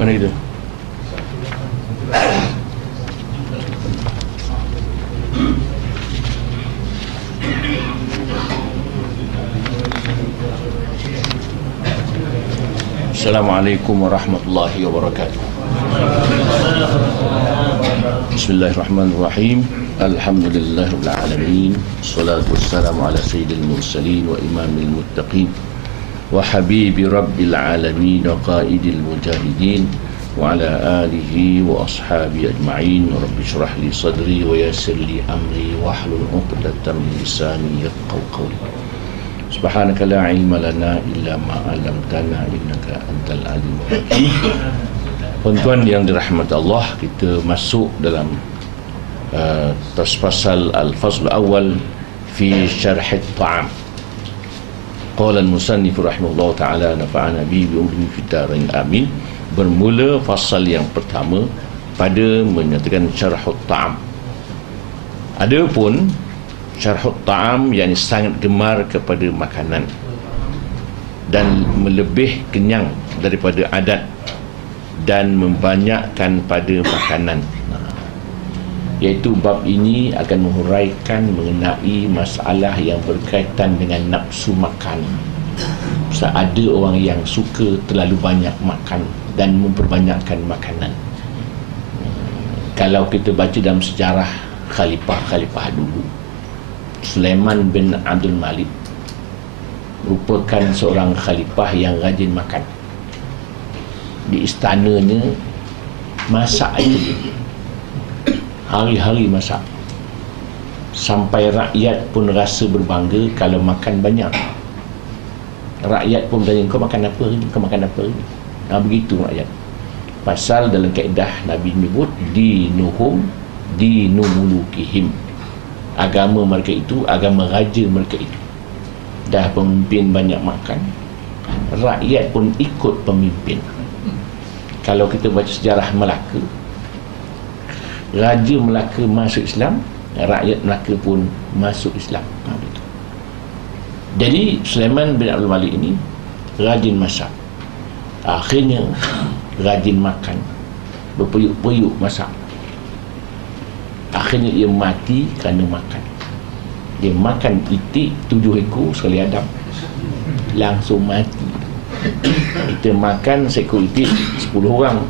Mana kita? Assalamualaikum warahmatullahi wabarakatuh. Bismillahirrahmanirrahim. Alhamdulillahirabbil alamin. Wassalatu wassalamu ala sayyidil mursalin wa imamil muttaqin wa habibi rabbil alamin wa qaidil mujahidin wa ala alihi wa ashabi ajma'in. Rabbi shrah li sadri wa yassir li amri wahlul 'uqdatam min lisani yafqahu qawli. Subhanaka la ilma lana illa ma 'allamtana innaka antal alimul hakim. Tuan-tuan yang dirahmati Allah, kita masuk dalam tasfasal al-fasl awal fi syarh at-ta'am. Qala al-musannif rahimahullah ta'ala nafa'ana bi umri fitarin amin. Bermula fasal yang pertama pada menyatakan syarh at-ta'am. Adapun syarh at-ta'am yang sangat gemar kepada makanan dan melebih kenyang daripada adat dan membanyakkan pada makanan, iaitu bab ini akan menghuraikan mengenai masalah yang berkaitan dengan nafsu makan. Ada orang yang suka terlalu banyak makan dan memperbanyakkan makanan. Kalau kita baca dalam sejarah khalifah dulu, Sulaiman bin Abdul Malik merupakan seorang khalifah yang rajin makan. Di istananya masak itu hari-hari masak, sampai rakyat pun rasa berbangga kalau makan banyak. Rakyat pun bertanya, kau makan apa ni? Kau makan apa ni? Begitu rakyat. Pasal dalam kaedah Nabi menyebut dinuhum dinu mulukihim, agama mereka itu agama raja mereka itu. Dah pemimpin banyak makan, rakyat pun ikut pemimpin. Kalau kita baca sejarah Melaka, Raja Melaka masuk Islam, rakyat Melaka pun masuk Islam. Jadi Sulaiman bin Abdul Malik ini rajin masak, akhirnya rajin makan, berpuyuk-puyuk masak. Akhirnya dia mati kerana makan. Dia makan itik 7 ekor sekali Adam, langsung mati. Kita makan seekor itik 10 orang,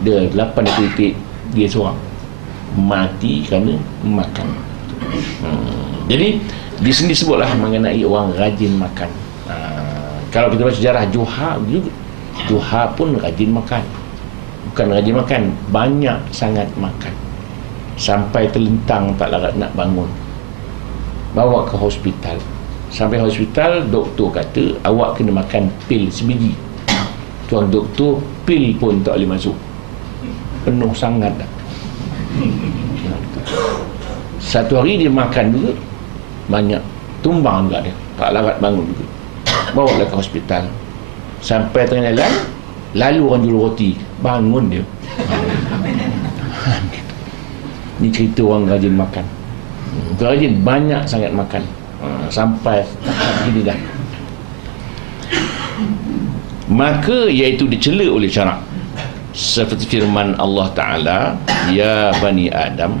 dia 8 ekor itik dia seorang, mati kerana makan. Jadi di sini sebutlah mengenai orang rajin makan. Kalau kita baca sejarah Juha juga, Juha pun rajin makan. Bukan rajin makan, banyak sangat makan, sampai terlentang tak larat nak bangun. Bawa ke hospital. Sampai hospital, doktor kata awak kena makan pil sebiji. Tuan doktor, pil pun tak boleh masuk, penuh sangat dah. Satu hari dia makan juga banyak, tumbang juga dia, tak larat bangun juga. Bawa lah ke hospital. Sampai tengah jalan, lalu orang jual roti, bangun dia. Ni cerita orang rajin makan. Rajin banyak sangat makan, sampai begini dah. Maka iaitu dicela oleh syarak, seperti firman Allah Ta'ala, ya bani Adam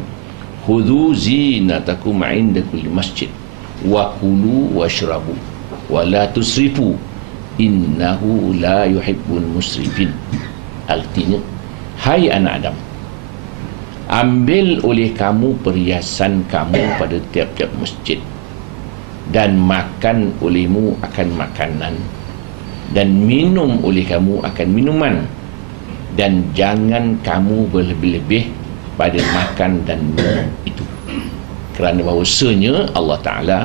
khudhu zinatakum 'inda kulli masjid wa kulu washrabu wa la tusrifu innahu la yuhibbul musrifin. Artinya, hai anak Adam, ambil oleh kamu perhiasan kamu pada tiap-tiap masjid, dan makan olehmu akan makanan, dan minum oleh kamu akan minuman, dan jangan kamu berlebih-lebih pada makan dan minum itu. Kerana bahawasanya Allah Ta'ala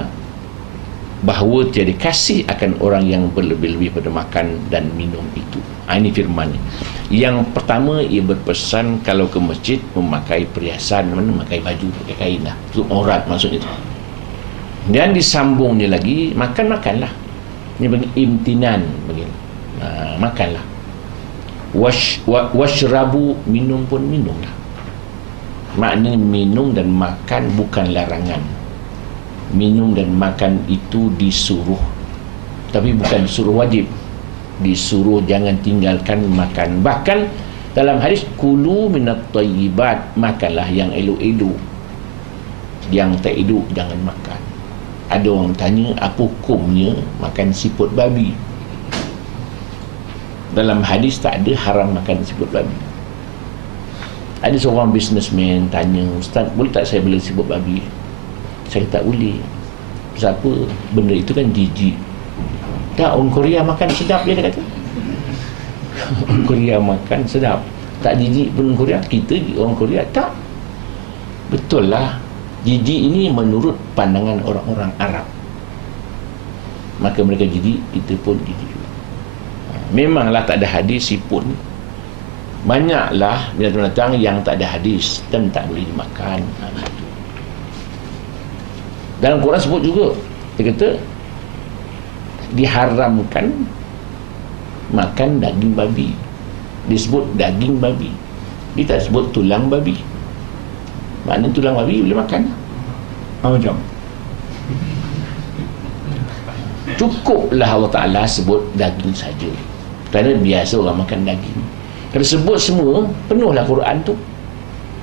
bahawa tiada kasih akan orang yang berlebih-lebih pada makan dan minum itu. Ini firman. Yang pertama, ia berpesan kalau ke masjid memakai perhiasan, memakai baju, pakai kain lah, itu aurat maksudnya itu. Dan disambungnya lagi, makanlah. Ini bagi imtinan, begini. Makanlah. Washrabu, minum pun minumlah. Maknanya minum dan makan bukan larangan. Minum dan makan itu disuruh, tapi bukan disuruh wajib. Disuruh jangan tinggalkan makan. Bahkan Dalam hadis, kulu minat thayyibat, makanlah yang elok-elok, yang tak elok jangan makan. Ada orang tanya, apa hukumnya makan siput babi? Dalam hadis tak ada haram makan siput babi. Ada seorang businessman tanya, Ustaz, boleh tak saya beli siput babi? Saya tak boleh. Sebab apa? Benda itu kan jijik. Tak, orang Korea makan sedap, dia kata. Orang Korea makan sedap, tak jijik pun orang Korea. Kita orang Korea tak. Betul lah, jijik ini menurut pandangan orang-orang Arab. Maka mereka jijik, kita pun jijik. Memanglah tak ada hadis siput. Banyaklah binatang-binatang yang tak ada hadis dan tak boleh dimakan. Dalam Quran sebut juga, dia kata diharamkan makan daging babi. Disebut daging babi, dia tak sebut tulang babi. Maknanya tulang babi boleh makan. Macam cukuplah Allah Ta'ala sebut daging saja, kerana biasa orang makan daging. Kalau sebut semua, penuhlah Quran tu.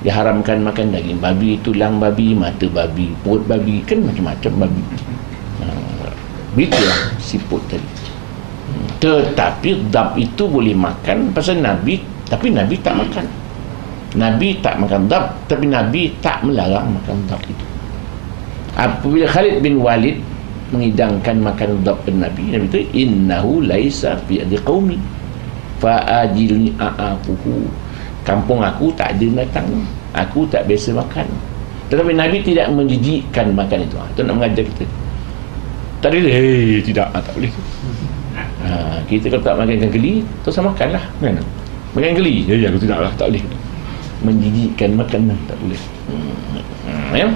Diharamkan makan daging babi, tulang babi, mata babi, perut babi, kan macam-macam babi. Begitulah siput tadi. Tetapi dab itu boleh makan pasal Nabi, tapi Nabi tak makan. Nabi tak makan dab, tapi Nabi tak melarang makan dab itu. Apabila Khalid bin Walid mengidangkan makan dab pada Nabi, Nabi itu, innahu laisa fi adi qaumi fa'ajilni a'afuhu. Kampung aku tak ada binatang, aku tak biasa makan. Tetapi Nabi tidak menjijikkan makan itu. Itu nak mengajar kita. Tak boleh, tidak, tak boleh. Kita kalau tak makan ikan geli, terus makanlah, kan? Makan geli, ya aku tidaklah, tak boleh. Menjijikkan makanan, tak boleh. Ya?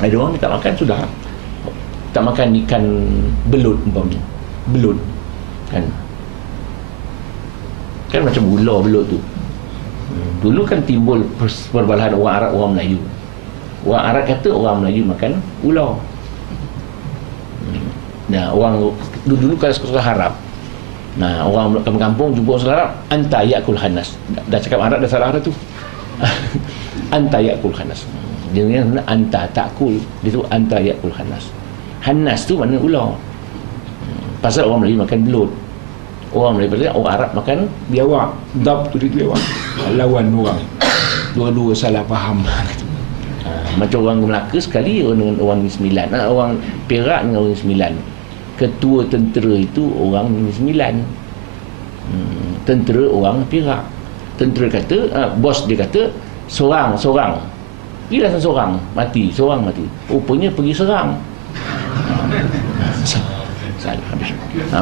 Ada orang tak makan, sudah tak makan ikan belut umpamanya. Belut, kan macam gula belut tu. Dulu kan timbul perbalahan orang Arab, orang Melayu. Orang Arab kata orang Melayu makan ular. Nah, orang dulu kalau suka harap. Nah, orang kampung jumpa orang Arab, anta yakul khanas. Dah cakap Arab dah salah dah tu. Anta yakul khanas. Dia ni anta takul, dia tu anta yakul khanas. Hanas tu makna ular. Pasal orang Melayu makan belut. Orang Melayu kata orang Arab makan biawak. Dab tu dia biawak. Lawan orang. Dua-dua salah faham. Macam orang Melaka sekali dengan orang Negeri Sembilan. Orang Perak dengan orang Negeri Sembilan. Ketua tentera itu orang Negeri Sembilan. Tentera orang Perak. Tentera kata, bos dia kata, sorang. Pergilah seorang, mati. Seorang mati. Rupanya pergi serang. Salah habis.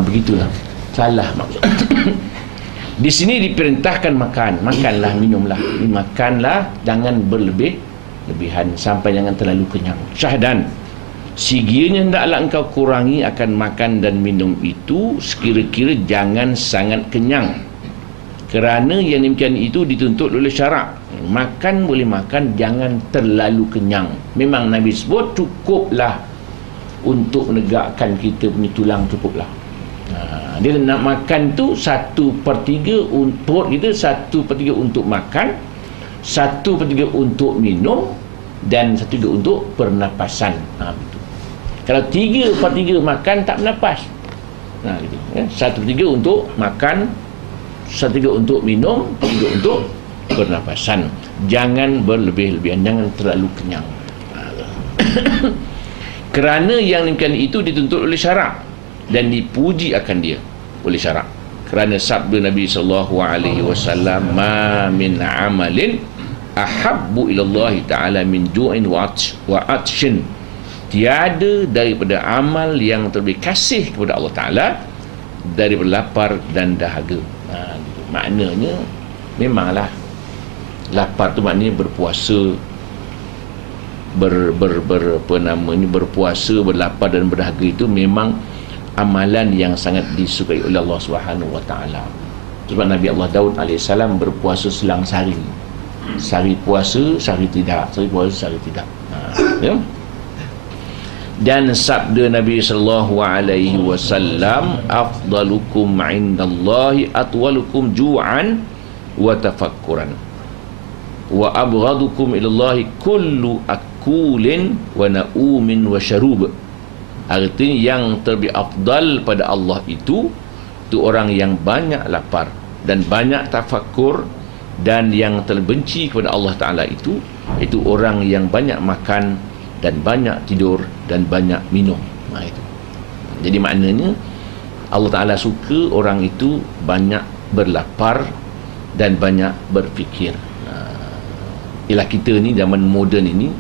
Begitulah. Salah maksud. Di sini diperintahkan makan. Makanlah, minumlah. Makanlah, jangan berlebihan sampai jangan terlalu kenyang. Syahdan, sekiranya hendaklah engkau kurangi akan makan dan minum itu, sekira-kira jangan sangat kenyang, kerana yang demikian itu dituntut oleh syarak. Makan boleh makan, jangan terlalu kenyang. Memang Nabi sebut cukuplah untuk menegakkan kita punya tulang, cukuplah. Dia nak makan tu 1/3 perut kita, 1/3 untuk makan, 1/3 untuk minum, dan 1/3 untuk pernafasan. Betul. Kalau 3/3 makan tak bernapas, gitu, ya? 1/3 untuk makan, 1/3 untuk minum, 1/3 untuk pernafasan. Jangan berlebih-lebihan, jangan terlalu kenyang. Kerana yang demikian itu dituntut oleh syarak dan dipuji akan dia oleh syarak. Kerana sabda Nabi SAW, ma min amalin ahabbu ilallahi ta'ala min ju'in wa atshin. Tiada daripada amal yang terlebih kasih kepada Allah Ta'ala daripada lapar dan dahaga. Maknanya memanglah lapar tu maknanya berpuasa, berpuasa, berlapar dan berdahaga itu memang amalan yang sangat disukai oleh Allah Subhanahu wa taala. Sebab Nabi Allah Daud AS berpuasa selang sehari. Sehari puasa, sehari tidak. Sehari puasa, sehari tidak. Ya. Dan sabda Nabi sallallahu alaihi wasallam, afdalukum indallahi atwalukum ju'an wa tafakkuran. Wa abghadukum ilallahi kullu akulin wa na'umin wa syarub. Artinya yang terlebih afdal pada Allah itu orang yang banyak lapar dan banyak tafakkur, dan yang terbenci kepada Allah Ta'ala itu orang yang banyak makan dan banyak tidur dan banyak minum. Itu. Jadi maknanya Allah Ta'ala suka orang itu banyak berlapar dan banyak berfikir. Ialah kita ni zaman moden ini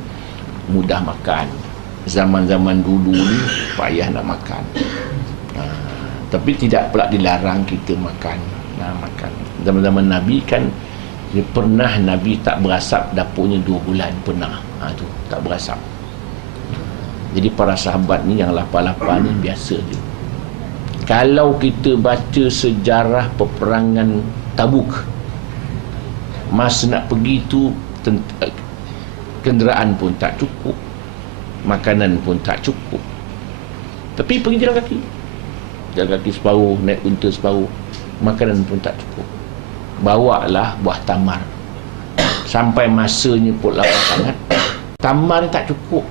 mudah makan. Zaman-zaman dulu ni payah nak makan. Tapi tidak pula dilarang kita makan. Makan. Zaman-zaman Nabi kan, dia pernah Nabi tak berasap dapurnya 2 bulan, pernah. Tu tak berasap. Jadi para sahabat ni yang lapar-lapar ni biasa je. Kalau kita baca sejarah peperangan Tabuk, masa nak pergi tu kenderaan pun tak cukup, makanan pun tak cukup, tapi pergi jalan kaki separuh, naik unta separuh, makanan pun tak cukup. Bawalah buah tamar. Sampai masanya pun lapar sangat, tamar ni tak cukup,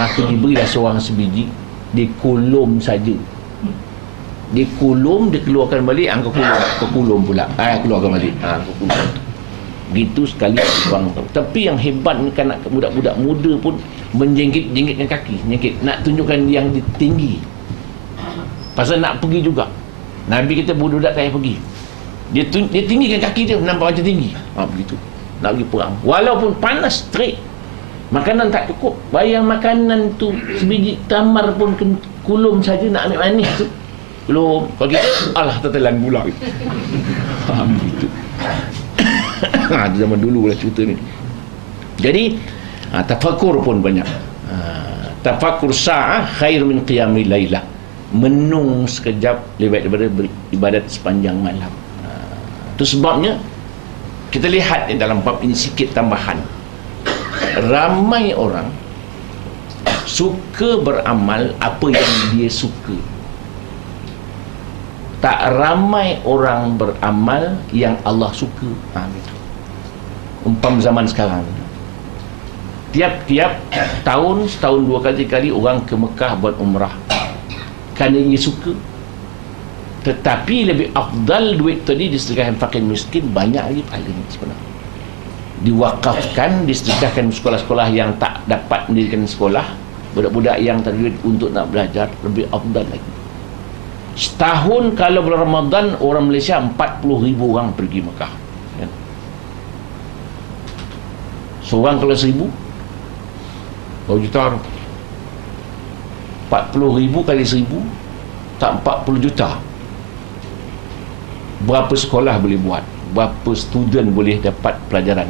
maka diberilah seorang sebiji, dikulum saja. Dikulum, dikeluarkan balik, kau kulum pula, keluarkan balik, kau kulum. Begitu sekali bang. Tapi yang hebat ni kan, budak-budak muda pun menjengkit-jengkitkan kaki, nak tunjukkan yang tinggi, pasal nak pergi juga. Nabi kita budak tak payah pergi, dia tinggikan kaki dia, nampak macam tinggi. Begitu nak pergi perang, walaupun panas terik, makanan tak cukup. Bayang makanan tu sebiji tamar pun kulum saja, nak ambil manis tu belum. Kalau kita alah tertelan pula. Begitu. Zaman dulu lah cerita ni. Jadi tafakur pun banyak. Tafakur sa'ah khair min qiyamil lailah. Menung sekejap lebih baik daripada beribadat sepanjang malam. Itu sebabnya kita lihat dalam bab ini sikit tambahan. Ramai orang suka beramal apa yang dia suka. Tak ramai orang beramal yang Allah suka. Umpam zaman sekarang, tiap-tiap tahun, setahun 2 kali orang ke Mekah buat umrah kerana ia suka. Tetapi lebih afdal duit tadi disedekahkan fakir miskin, banyak lagi pahalanya sebenarnya. Diwakafkan, disedekahkan sekolah-sekolah yang tak dapat mendirikan sekolah, budak-budak yang tak ada duit untuk nak belajar, lebih afdal lagi. Setahun kalau bulan Ramadan, orang Malaysia 40,000 orang pergi Mekah. Seorang kalau 1,000, berapa juta? 40,000 kali 1,000 tak 40 juta. Berapa sekolah boleh buat, berapa student boleh dapat pelajaran.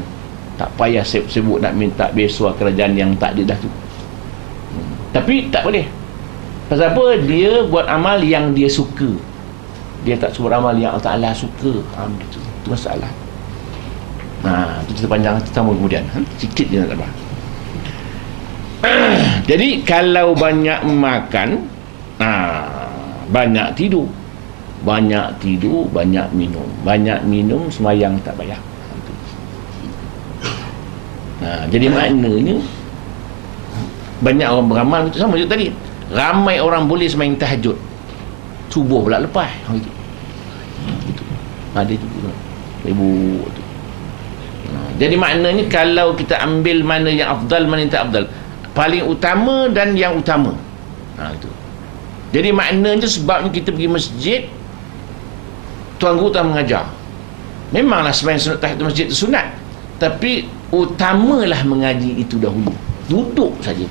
Tak payah sibuk nak minta beasiswa kerajaan yang tak ada dah tu. Tapi tak boleh. Pasal apa? Dia buat amal yang dia suka, dia tak suruh amal yang Allah Ta'ala suka. Begitu. Itu masalah. Itu cerita panjang, kita sambung kemudian. Sikit je nak tambah. Jadi kalau banyak makan, banyak tidur. Banyak tidur, banyak minum. Banyak minum, semayang tak payah. Jadi maknanya banyak orang beramal itu sama juga tadi. Ramai orang boleh semayang tahajud, subuh pula lepas. Ada juga ibu tu. Jadi maknanya kalau kita ambil mana yang afdal, mana yang tak afdal, paling utama dan yang utama. Itu. Jadi maknanya sebabnya kita pergi masjid, Tuan Guru tak mengajar. Memanglah sembahyang sunat tahiyat masjid itu sunat, tapi utamalah mengaji itu dahulu. Duduk saja.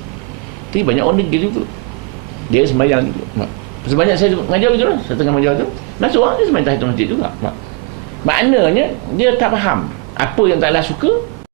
Tapi banyak orang degil itu, dia sembahyang itu. Sebanyak saya mengajar itu lah, saya tengah mengajar itu, masuk orang dia sembahyang tahiyat masjid juga. Maknanya dia tak faham apa yang tak Allah suka,